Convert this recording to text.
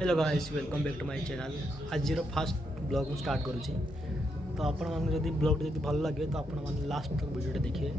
Hello guys welcome back to my channel. आज fast blog में start करुँची। तो आपण मानक जदि ब्लॉग जदि भल लगे तो आपण माने लास्ट तक वीडियो देखिए।